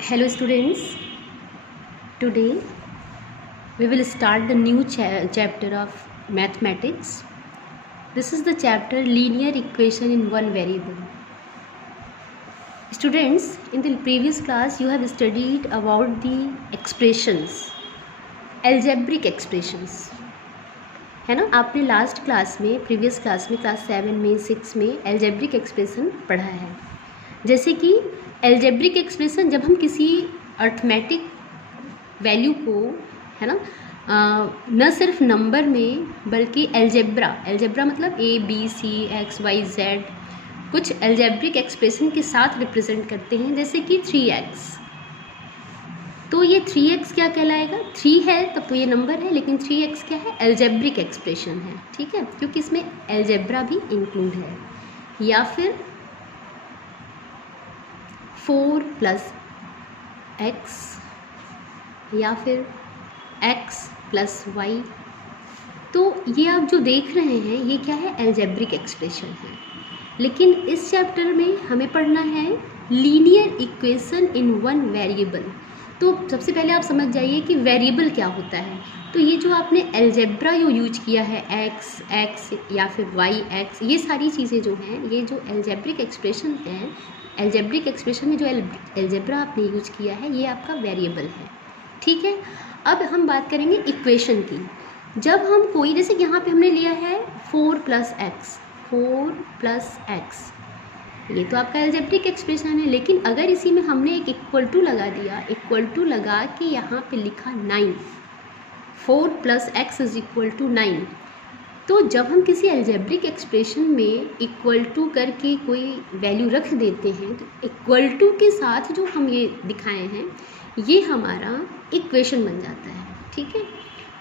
Hello students, today we will start the new chapter of mathematics. This is the chapter linear equation in one variable. Students, in the previous class you have studied about the expressions, algebraic expressions, है ना। आपने last class में, previous class में, class 7 में, 6 में algebraic expression पढ़ा है। जैसे कि algebraic expression जब हम किसी अर्थमेटिक वैल्यू को, है ना, न सिर्फ नंबर में बल्कि अलजेब्रा मतलब ABCXYZ कुछ algebraic expression के साथ रिप्रेजेंट करते हैं, जैसे कि 3x। तो ये 3x क्या कहलाएगा? 3 है तब तो ये नंबर है, लेकिन 3x क्या है? algebraic expression है, ठीक है, क्योंकि इसमें अलजेब्रा भी इंक्लूड है। या फिर 4 + x, या फिर x + y। तो ये आप जो देख रहे हैं ये क्या है? अलजेब्रिक एक्सप्रेशन है। लेकिन इस चैप्टर में हमें पढ़ना है linear equation in one variable. तो सबसे पहले आप समझ जाइए कि वेरिएबल क्या होता है। तो ये जो आपने अलजेब्रा जो यूज किया है, x या फिर y, ये सारी चीज़ें जो हैं, ये जो अलजेब्रिक एक्सप्रेशन है, अलजेब्रिक एक्सप्रेशन में जो अलजेब्रा आपने यूज किया है, ये आपका वेरिएबल है, ठीक है। अब हम बात करेंगे इक्वेशन की। जब हम कोई, जैसे यहाँ पे हमने लिया है 4 + x, ये तो आपका अलजेब्रिक एक्सप्रेशन है। लेकिन अगर इसी में हमने एक इक्वल टू लगा दिया, इक्वल टू लगा के यहाँ पे लिखा 9, 4 + x = 9, तो जब हम किसी अलजेब्रिक एक्सप्रेशन में इक्वल टू करके कोई वैल्यू रख देते हैं, तो इक्वल टू के साथ जो हम ये दिखाए हैं, ये हमारा इक्वेशन बन जाता है, ठीक है।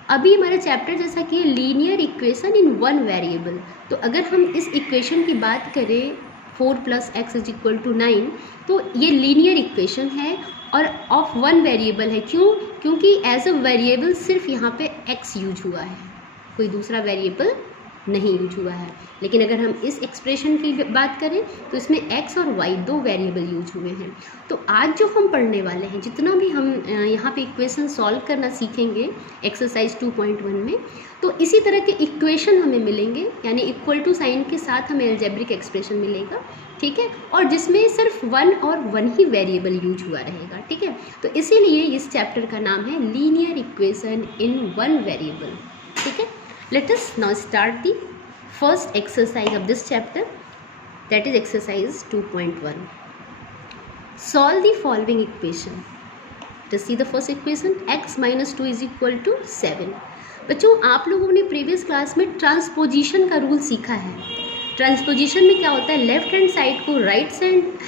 अभी हमारा चैप्टर जैसा कि linear equation in one variable, तो अगर हम इस इक्वेशन की बात करें 4 + x = 9, तो ये लीनियर इक्वेशन है और ऑफ वन वेरिएबल है। क्यों? क्योंकि एज अ वेरिएबल सिर्फ यहाँ पे x यूज हुआ है, कोई दूसरा वेरिएबल नहीं यूज हुआ है। लेकिन अगर हम इस एक्सप्रेशन की बात करें तो इसमें x और y दो वेरिएबल यूज हुए हैं। तो आज जो हम पढ़ने वाले हैं, जितना भी हम यहाँ पे इक्वेशन सॉल्व करना सीखेंगे एक्सरसाइज 2.1 में, तो इसी तरह के इक्वेशन हमें मिलेंगे, यानी इक्वल टू साइन के साथ हमें अलजेब्रिक एक्सप्रेशन मिलेगा, ठीक है, और जिसमें सिर्फ 1 और 1 ही वेरिएबल यूज हुआ रहेगा, ठीक है। तो इसीलिए इस चैप्टर का नाम है linear equation in one variable, ठीक है। Let us now start the first exercise of this chapter, that is exercise 2.1. Solve the following equation. To see the first equation, x - 2 = 7. बच्चों, आप लोगों ने प्रीवियस क्लास में ट्रांसपोजिशन का rule सीखा है। ट्रांसपोजिशन में क्या होता है? लेफ्ट हैंड साइड को राइट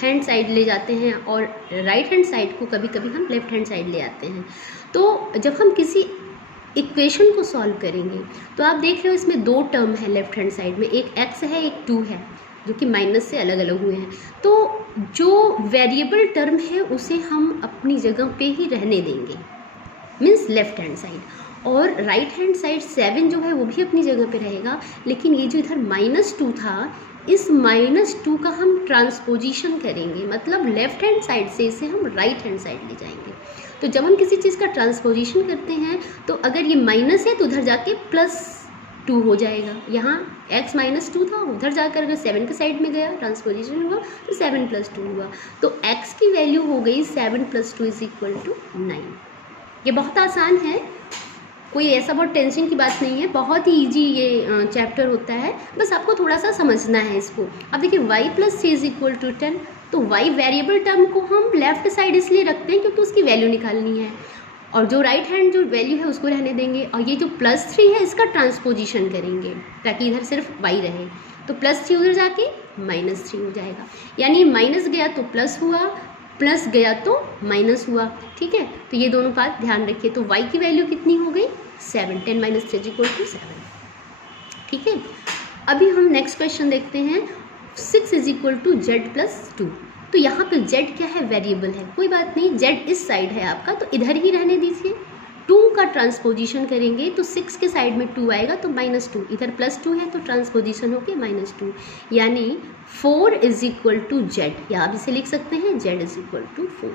हैंड साइड ले जाते हैं और राइट हैंड साइड को कभी कभी हम लेफ्ट हैंड साइड ले आते हैं। तो जब हम किसी इक्वेशन को सॉल्व करेंगे तो आप देख रहे हो इसमें दो टर्म है लेफ्ट हैंड साइड में, एक x है, एक 2 है, जो कि माइनस से अलग अलग हुए हैं। तो जो वेरिएबल टर्म है उसे हम अपनी जगह पे ही रहने देंगे, मीन्स लेफ्ट हैंड साइड, और राइट हैंड साइड 7 जो है वो भी अपनी जगह पे रहेगा। लेकिन ये जो इधर -2 था, इस -2 का हम ट्रांसपोजिशन करेंगे, मतलब लेफ्ट हैंड साइड से इसे हम राइट हैंड साइड ले जाएंगे। तो जब हम किसी चीज़ का ट्रांसपोजिशन करते हैं तो अगर ये माइनस है तो उधर जाके +2 हो जाएगा। यहाँ x -2 था, उधर जाकर अगर 7 के साइड में गया, ट्रांसपोजिशन हुआ तो 7 + 2 हुआ, तो x की वैल्यू हो गई 7 + 2 = 9। ये बहुत आसान है, कोई ऐसा बहुत टेंशन की बात नहीं है, बहुत ही ईजी ये चैप्टर होता है, बस आपको थोड़ा सा समझना है इसको। अब देखिए y + 3 = 10, तो y वेरिएबल टर्म को हम लेफ्ट साइड इसलिए रखते हैं क्योंकि उसकी वैल्यू निकालनी है, और जो राइट हैंड जो वैल्यू है उसको रहने देंगे, और ये जो +3 है इसका ट्रांसपोजिशन करेंगे ताकि इधर सिर्फ y रहे। तो +3 उधर जाके -3 हो जाएगा, यानी माइनस गया तो प्लस हुआ, प्लस गया तो माइनस हुआ, ठीक है। तो ये दोनों बात ध्यान रखिए। तो y की वैल्यू कितनी हो गई? 7, 10 - 3 = 7, ठीक है। अभी हम नेक्स्ट क्वेश्चन देखते हैं, 6 = z + 2। तो यहाँ पे z क्या है? वेरिएबल है, कोई बात नहीं, z इस साइड है आपका तो इधर ही रहने दीजिए। 2 का ट्रांसपोजिशन करेंगे तो 6 के साइड में 2 आएगा तो -2, इधर +2 है तो ट्रांसपोजिशन होके -2, यानी 4 = z, या आप इसे लिख सकते हैं z = 4।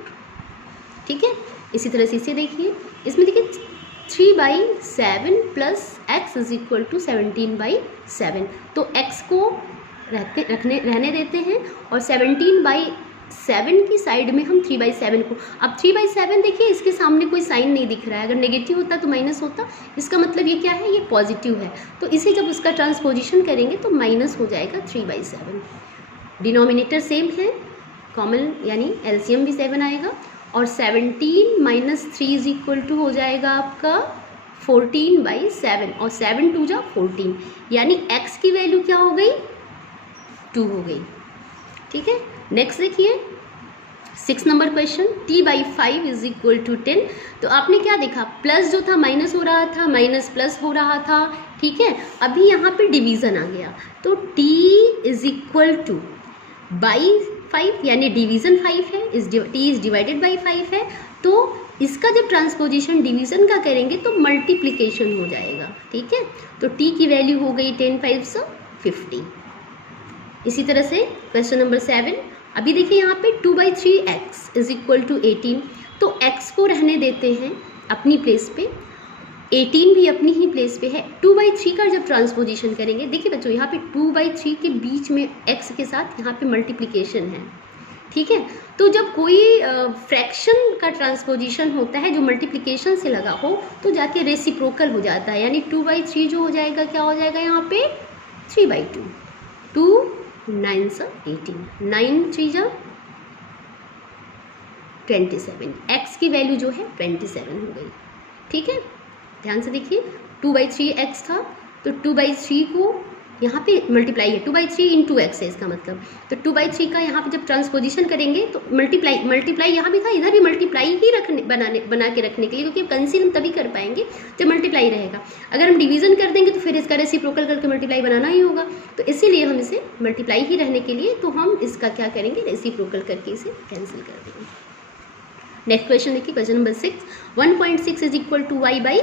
ठीक है। इसी तरह से इसे देखिए, इसमें देखिए 3/7 plus x is equal to 17/7। तो x को रहने देते हैं और 17/7 की साइड में हम 3/7 को, अब 3/7 देखिए इसके सामने कोई साइन नहीं दिख रहा है, अगर नेगेटिव होता तो माइनस होता, इसका मतलब ये क्या है, ये पॉजिटिव है, तो इसे जब उसका ट्रांसपोजिशन करेंगे तो माइनस हो जाएगा 3/7। डिनोमिनेटर सेम है, कॉमन यानी एलसीएम भी 7 आएगा, और 17 माइनस 3 इज इक्वल टू हो जाएगा आपका 14/7, और 7 2 जा 14, यानी x की वैल्यू क्या हो गई, 2 हो गई। ठीक है, नेक्स्ट देखिए 6 number question, t/5 is equal to 10। तो आपने क्या देखा, प्लस जो था माइनस हो रहा था, माइनस प्लस हो रहा था, ठीक है। अभी यहाँ पे डिवीज़न आ गया, तो t is equal two by 5, यानी डिवीज़न 5 है, t इज डिवाइडेड बाई 5 है, तो इसका जब ट्रांसपोजिशन डिवीज़न का करेंगे तो मल्टीप्लिकेशन हो जाएगा। ठीक है, तो t की वैल्यू हो गई 10 5 50। इसी तरह से क्वेश्चन नंबर 7, अभी देखिए यहाँ पे 2/3x इज इक्वल टू 18, तो x को रहने देते हैं अपनी प्लेस पे, 18 भी अपनी ही प्लेस पे है। 2/3 का जब ट्रांसपोजिशन करेंगे, देखिए बच्चों यहाँ पे 2/3 के बीच में x के साथ यहाँ पे मल्टीप्लिकेशन है। ठीक है, तो जब कोई फ्रैक्शन का ट्रांसपोजिशन होता है जो मल्टीप्लिकेशन से लगा हो तो जाके रेसिप्रोकल हो जाता है, यानी 2/3 जो हो जाएगा क्या हो जाएगा यहाँ पे 3/2, 2 9 18, 9 3 27, x की वैल्यू जो है 27 हो गई। ठीक है, ध्यान से देखिए 2/3x था, तो 2/3 को यहाँ पे मल्टीप्लाई है, 2/3 इंटू x है इसका मतलब, तो 2/3 का यहाँ पे जब ट्रांसपोजिशन करेंगे तो मल्टीप्लाई यहाँ भी था, इधर भी मल्टीप्लाई ही बना के रखने के लिए, क्योंकि कंसील हम तभी कर पाएंगे जब मल्टीप्लाई रहेगा। अगर हम डिवीज़न कर देंगे तो फिर इसका रेसिप्रोकल करके मल्टीप्लाई बनाना ही होगा, तो इसीलिए हम इसे मल्टीप्लाई ही रहने के लिए तो हम इसका क्या करेंगे, रेसिप्रोकल करके इसे कैंसिल कर देंगे। नेक्स्ट क्वेश्चन देखिए, question number 6, 1.6 is equal to y by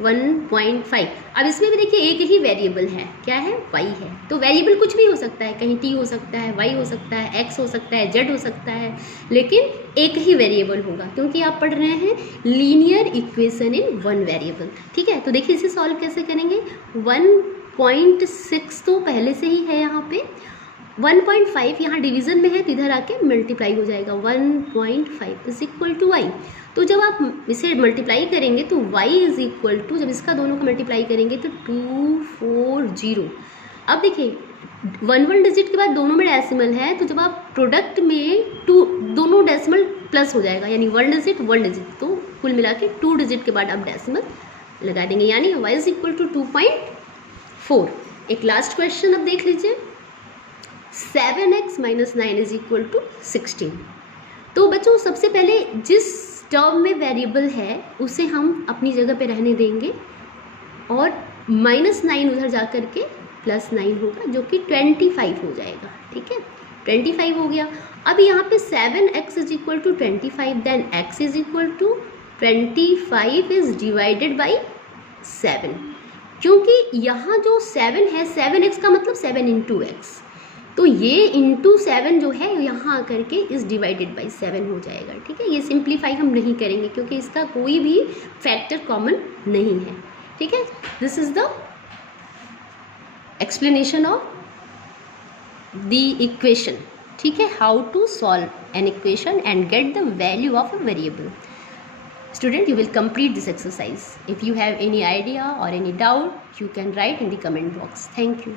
1.5। अब इसमें भी देखिए एक ही वेरिएबल है, क्या है, y है, तो वेरिएबल कुछ भी हो सकता है, कहीं t हो सकता है, y हो सकता है, x हो सकता है, z हो सकता है, लेकिन एक ही वेरिएबल होगा क्योंकि आप पढ़ रहे हैं linear equation in one variable. ठीक है, तो देखिए इसे सॉल्व कैसे करेंगे, 1.6 तो पहले से ही है यहाँ पे, 1.5 यहाँ डिवीज़न में है तो इधर आके मल्टीप्लाई हो जाएगा, 1.5 इज इक्वल टू वाई। तो जब आप इसे मल्टीप्लाई करेंगे तो y इज इक्वल टू, जब इसका दोनों का मल्टीप्लाई करेंगे तो 240। अब देखिए 1 डिजिट के बाद दोनों में डेसिमल है, तो जब आप प्रोडक्ट में दोनों डेसिमल प्लस हो जाएगा, यानी 1 डिजिट 1 डिजिट, तो कुल मिला के 2 डिजिट के बाद आप डेसिमल लगा देंगे, यानी y इज इक्वल टू 2.4। एक लास्ट क्वेश्चन अब देख लीजिए, 7x minus 9 is equal to 16। तो बच्चों सबसे पहले जिस टर्म में वेरिएबल है उसे हम अपनी जगह पे रहने देंगे और -9 उधर जा कर के +9 होगा जो कि 25 हो जाएगा। ठीक है, 25 हो गया। अब यहाँ पे 7x is equal to 25, then x is equal to 25 is divided by 7, क्योंकि यहाँ जो 7 है, 7x का मतलब 7 इंटू एक्स, तो ये इंटू 7 जो है यहाँ आकर के इस डिवाइडेड बाई 7 हो जाएगा। ठीक है, ये सिंप्लीफाई हम नहीं करेंगे क्योंकि इसका कोई भी फैक्टर कॉमन नहीं है। ठीक है, this is the explanation of the equation. ठीक है, how to solve an equation and get the value of a variable. Student, you will complete this exercise. If you have any idea or any doubt, you can write in the comment box. Thank you.